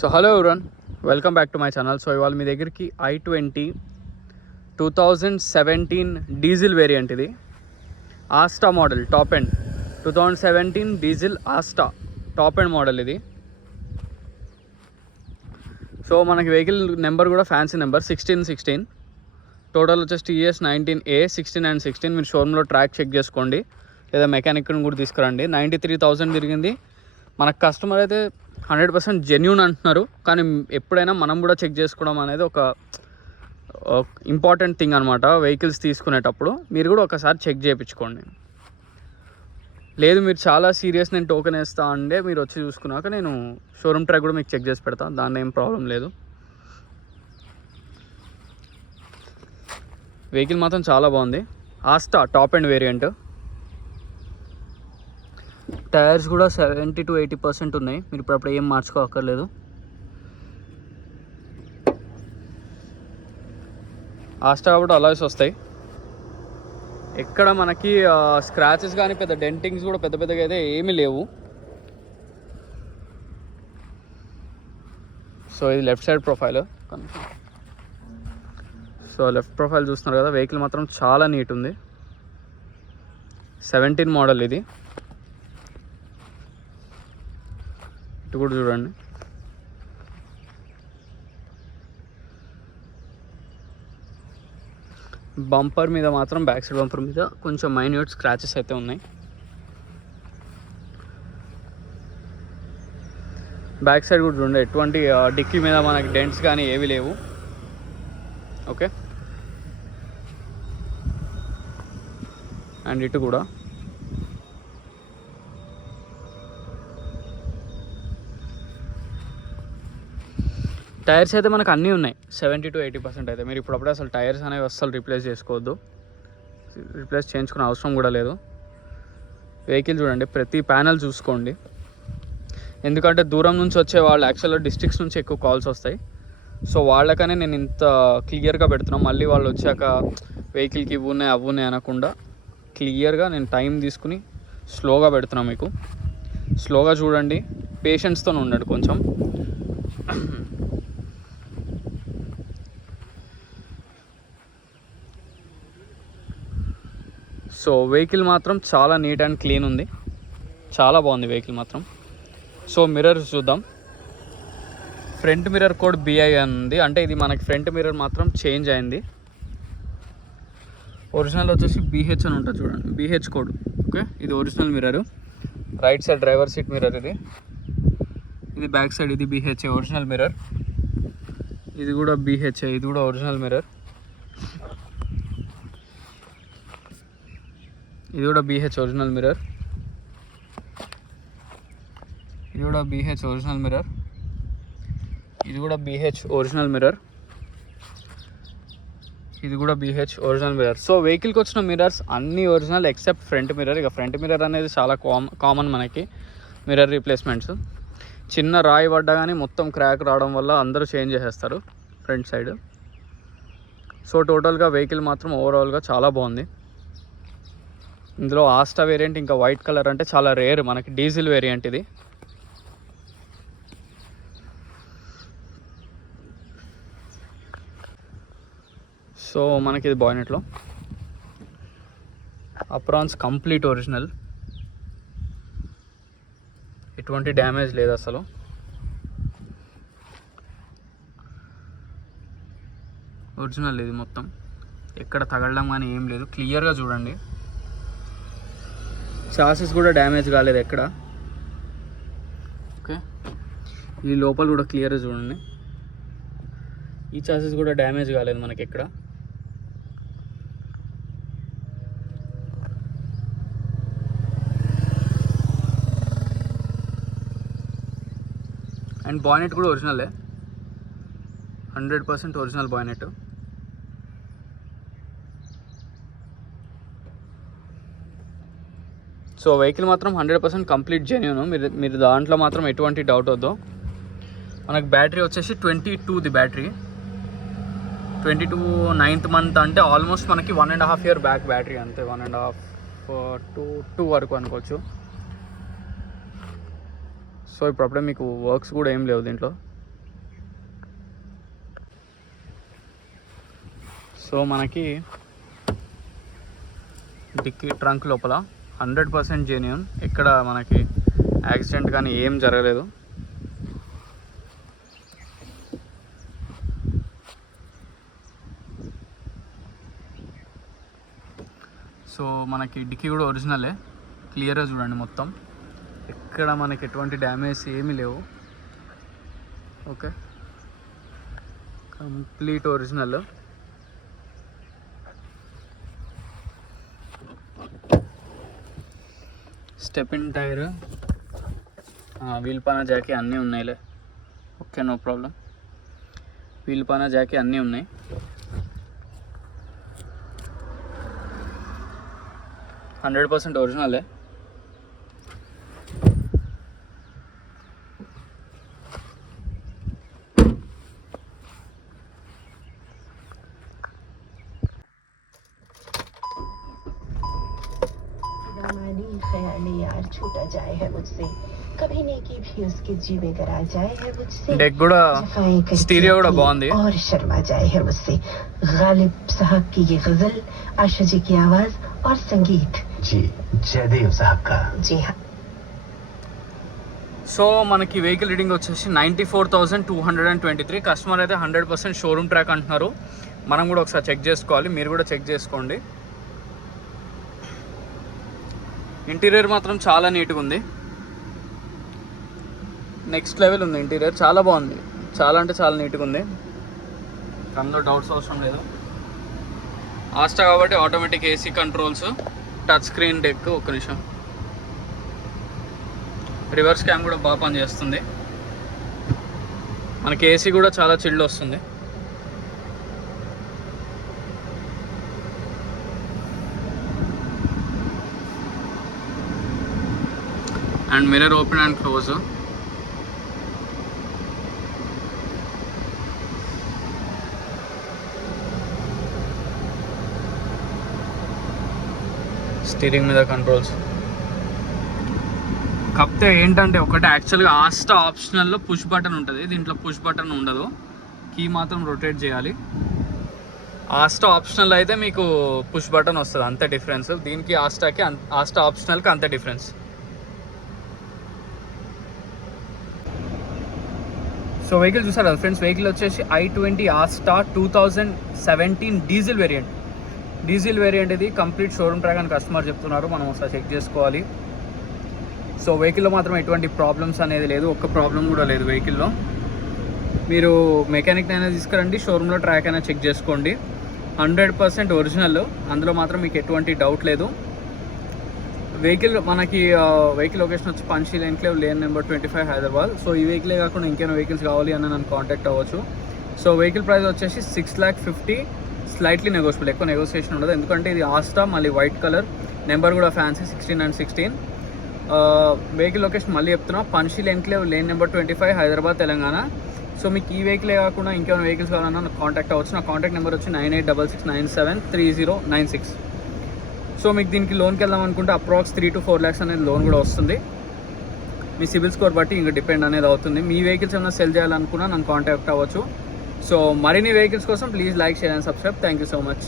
So hello everyone, welcome back to my channel. So ఇవాళ మీ దగ్గరికి i20 2017 డీజిల్ వేరియంట్. ఇది Asta model top end 2017 diesel Asta top end model ఇది. So మనకి vehicle number కూడా fancy number 1616. Total వచ్చేసి TS 19A 16 and 16. మీరు షోరూంలో ట్రాక్ చెక్ చేసుకోండి, లేదా మెకానిక్ని కూడా తీసుకురండి. 93,000 తిరిగింది. మనకు కస్టమర్ అయితే 100% జెన్యూన్ అంటున్నారు, కానీ ఎప్పుడైనా మనం కూడా చెక్ చేసుకోవడం అనేది ఒక ఇంపార్టెంట్ థింగ్ అనమాట. వెహికల్స్ తీసుకునేటప్పుడు మీరు కూడా ఒకసారి చెక్ చేయించుకోండి. లేదు మీరు చాలా సీరియస్, నేను టోకెన్ వేస్తా అంటే మీరు వచ్చి చూసుకున్నాక నేను షోరూమ్ ట్రాక్ కూడా మీకు చెక్ చేసి పెడతాను, దాన్ని ఏం ప్రాబ్లం లేదు. వెహికల్ మాత్రం చాలా బాగుంది. Asta top end variant. Tyres కూడా 70 to 80% ఉన్నాయి. మీరు ఇప్పుడు ఏం మార్చుకోక్కర్లేదు. ఆస్టా కాబట్టి అలాయ్స్ వస్తాయి. ఎక్కడ మనకి స్క్రాచెస్ కానీ పెద్ద డెంటింగ్స్ కూడా పెద్ద పెద్దగా అయితే ఏమీ లేవు. సో ఇది left side profile. So left profile చూస్తున్నారు కదా, వెహికల్ మాత్రం చాలా నీట్ ఉంది. 17 మోడల్ ఇది. ఇటు కూడా చూడండి. బంపర్ మీద మాత్రం, బ్యాక్ సైడ్ బంపర్ మీద కొంచెం మైన్యూట్ స్క్రాచెస్ అయితే ఉన్నాయి. బ్యాక్ సైడ్ కూడా చూడండి, ఎటువంటి డిక్కీ మీద మనకి డెంట్స్ కానీ ఏవి లేవు. ఓకే, అండ్ ఇటు కూడా టైర్స్ అయితే మనకు అన్నీ ఉన్నాయి. 70 to 80% అయితే. మీరు ఇప్పుడప్పుడే అసలు టైర్స్ అనేవి అస్సలు రీప్లేస్ చేసుకోవద్దు, రీప్లేస్ చేయించుకునే అవసరం కూడా లేదు. వెహికల్ చూడండి, ప్రతి ప్యానెల్ చూసుకోండి. ఎందుకంటే దూరం నుంచి వచ్చే వాళ్ళు యాక్చువల్గా డిస్ట్రిక్ట్స్ నుంచి ఎక్కువ కాల్స్ వస్తాయి. సో వాళ్ళకనే నేను ఇంత క్లియర్గా పెడుతున్నాను. మళ్ళీ వాళ్ళు వచ్చాక వెహికల్కి ఇవ్వున్నాయి అవ్వున్నాయి అనకుండా క్లియర్గా నేను టైం తీసుకుని స్లోగా పెడుతున్నాను. మీకు స్లోగా చూడండి, పేషెన్స్తో ఉండండి కొంచెం. సో వెహికల్ మాత్రం చాలా నీట్ అండ్ క్లీన్ ఉంది, చాలా బాగుంది వెహికల్ మాత్రం. సో మిర్రర్స్ చూద్దాం. ఫ్రంట్ మిర్రర్ కోడ్ BI ఉంది, అంటే ఇది మనకి ఫ్రంట్ మిర్రర్ మాత్రం చేంజ్ అయింది. ఒరిజినల్ వచ్చేసి BH అని ఉంటుంది చూడండి, BH కోడ్. ఓకే, ఇది original mirror. Right side driver seat mirror ఇది బ్యాక్ సైడ్ ఇది BH ఒరిజినల్ మిర్రర్. ఇది కూడా BH, ఇది కూడా ఒరిజినల్ మిర్రర్. ఇది కూడా BH ఒరిజినల్ మిర్రర్. ఇది కూడా BH ఒరిజినల్ మిర్రర్. ఇది కూడా BH ఒరిజినల్ మిర్రర్. ఇది కూడా BH ఒరిజినల్ మిర్రర్. సో వెహికల్కి వచ్చిన మిర్రర్స్ అన్నీ ఒరిజినల్ ఎక్సెప్ట్ ఫ్రంట్ మిర్రర్. ఇక ఫ్రంట్ మిర్రర్ అనేది చాలా కామన్ మనకి మిర్రర్ రీప్లేస్మెంట్స్. చిన్న రాయి పడ్డా కానీ మొత్తం క్రాక్ రావడం వల్ల అందరూ చేంజ్ చేసేస్తారు ఫ్రంట్ సైడ్. సో టోటల్గా వెహికల్ మాత్రం ఓవరాల్గా చాలా బాగుంది. ఇందులో ఆస్టా వేరియంట్ ఇంకా వైట్ కలర్ అంటే చాలా రేర్ మనకి. డీజిల్ వేరియంట్ ఇది. సో మనకి ఇది బాయినెట్లో అప్రాన్స్ కంప్లీట్ ఒరిజినల్, ఎటువంటి డ్యామేజ్ లేదు అసలు. ఒరిజినల్ ఇది మొత్తం, ఎక్కడ తగలడం కానీ ఏం లేదు. క్లియర్గా చూడండి, చాసెస్ కూడా డ్యామేజ్ కాలేదు ఎక్కడ. ఓకే, ఈ లోపల కూడా క్లియర్గా చూడండి, ఈ చాసెస్ కూడా డ్యామేజ్ కాలేదు మనకి ఎక్కడ. అండ్ బాయినెట్ కూడా ఒరిజినలే, 100% ఒరిజినల్ బాయినెట్. సో వెహికల్ మాత్రం 100% కంప్లీట్ జెన్యూన్. మీరు దాంట్లో మాత్రం ఎటువంటి డౌట్ వద్దు. మనకు బ్యాటరీ వచ్చేసి 22ది బ్యాటరీ. 22 9th మంత్ అంటే ఆల్మోస్ట్ మనకి 1.5 year బ్యాక్ బ్యాటరీ, అంతే. 1.5 to 2 వరకు అనుకోవచ్చు. సో ఇప్పుడప్పుడే మీకు వర్క్స్ కూడా ఏం లేవు దీంట్లో. సో మనకి డిక్కీ ట్రంక్ లోపల 100% జెన్యూన్, ఎక్కడ మనకి యాక్సిడెంట్ కానీ ఏం జరగలేదు. సో మనకి డిక్కీ కూడా ఒరిజినలే, క్లియర్గా చూడండి మొత్తం, ఎక్కడ మనకి ఎటువంటి డ్యామేజ్ ఏమీ లేవు. Okay, complete original. Stepney tyre, wheel పానా జాకీ అన్నీ ఉన్నాయిలే. Okay, no problem. వీల్ పానా జాకీ అన్నీ ఉన్నాయి. హండ్రెడ్ % ఒరిజినలే. छूटा जाए है मुझसे, कभी नेकी भी उसके जी में करा जाए है मुझसे, డెక్ కూడా స్టీరియో కూడా బాగుంది. और शर्मा जाए है मुझसे. गालिब साहब की ये गजल, आशा जी की आवाज और संगीत जी जयदेव साहब का. जी हाँ. సో మనకి వెహికల్ రీడింగ్ వచ్చేసి 94,223. కస్టమర్ అయితే 100% షోరూమ్ ట్రాక్ అంటున్నారు. మనం కూడా ఒకసారి చెక్ చేసుకోవాలి, మీరు కూడా చెక్ చేసుకోండి. ఇంటీరియర్ మాత్రం చాలా నీట్గా ఉంది, నెక్స్ట్ లెవెల్ ఉంది. ఇంటీరియర్ చాలా బాగుంది, చాలా అంటే చాలా నీట్గా ఉంది, అందులో డౌట్స్ అవసరం లేదు. ఆస్టా కాబట్టి automatic AC controls, touch screen deck. ఒక్క నిమిషం, రివర్స్ క్యామ్ కూడా బాగా పనిచేస్తుంది. మనకి ఏసీ కూడా చాలా చిల్డ్ వస్తుంది. And mirror open and close. Steering మీద కంట్రోల్స్. కాకపోతే ఏంటంటే ఒకటి యాక్చువల్గా ఆస్టా ఆప్షనల్లో పుష్ బటన్ ఉంటుంది, దీంట్లో పుష్ బటన్ ఉండదు. కీ మాత్రం రొటేట్ చేయాలి. ఆస్టా ఆప్షనల్ అయితే మీకు పుష్ బటన్ వస్తుంది, అంతే డిఫరెన్స్. దీనికి ఆస్టాకి ఆస్టా ఆప్షనల్కి అంతే డిఫరెన్స్. సో వెహికల్ చూసారు కదా ఫ్రెండ్స్, వెహికల్ వచ్చేసి i20 Asta 2017 diesel variant. Diesel variant ఇది కంప్లీట్ షోరూమ్ ట్రాక్ అని కస్టమర్ చెప్తున్నారు, మనం ఒకసారి చెక్ చేసుకోవాలి. సో వెహికల్లో మాత్రం ఎటువంటి ప్రాబ్లమ్స్ అనేది లేదు, ఒక్క ప్రాబ్లం కూడా లేదు వెహికల్లో. మీరు మెకానిక్ అయినా తీసుకురండి, షోరూంలో ట్రాక్ అయినా చెక్ చేసుకోండి. 100% ఒరిజినల్, అందులో మాత్రం మీకు ఎటువంటి డౌట్ లేదు. వెహికల్ మనకి వెహికల్ లొకేషన్ వచ్చి Panchsheel Enclave, lane number 25, Hyderabad. So ఈ వెహికలే కాకుండా ఇంకేమైనా వెహికల్స్ కావాలి అన్న నన్ను కాంటాక్ట్ అవ్వచ్చు. సో వెహికల్ ప్రైస్ వచ్చేసి 6,50,000, స్లైట్లీ నెగోషియబుల్, ఎక్కువ నెగోసియేషన్ ఉండదు. ఎందుకంటే ఇది ఆస్టా, మళ్ళీ వైట్ కలర్, నెంబర్ కూడా ఫ్యాన్సీ 16 and 16. వెహికల్ లొకేషన్ మళ్ళీ చెప్తున్నా, Panchsheel Enclave, lane number 25, Hyderabad, Telangana. So మీకు ఈ వెహికలే కాకుండా ఇంకేమైనా వెహికల్స్ కావాలన్నా నాకు కాంటాక్ట్ అవ్వచ్చు. నా కాంటాక్ట్ నెంబర్ వచ్చి 9866973096. సో మీకు దీనికి లోన్కి వెళ్దాం అనుకుంటే అప్రాక్స్ 3 to 4 lakhs అనేది లోన్ కూడా వస్తుంది. మీ సిబిల్ స్కోర్ బట్టి ఇంకా డిపెండ్ అనేది అవుతుంది. మీ వెహికల్స్ ఏమైనా సెల్ చేయాలనుకున్నా నన్ను కాంటాక్ట్ అవ్వచ్చు. సో మరిన్ని వెహికల్స్ కోసం please like, share and subscribe. Thank you so much.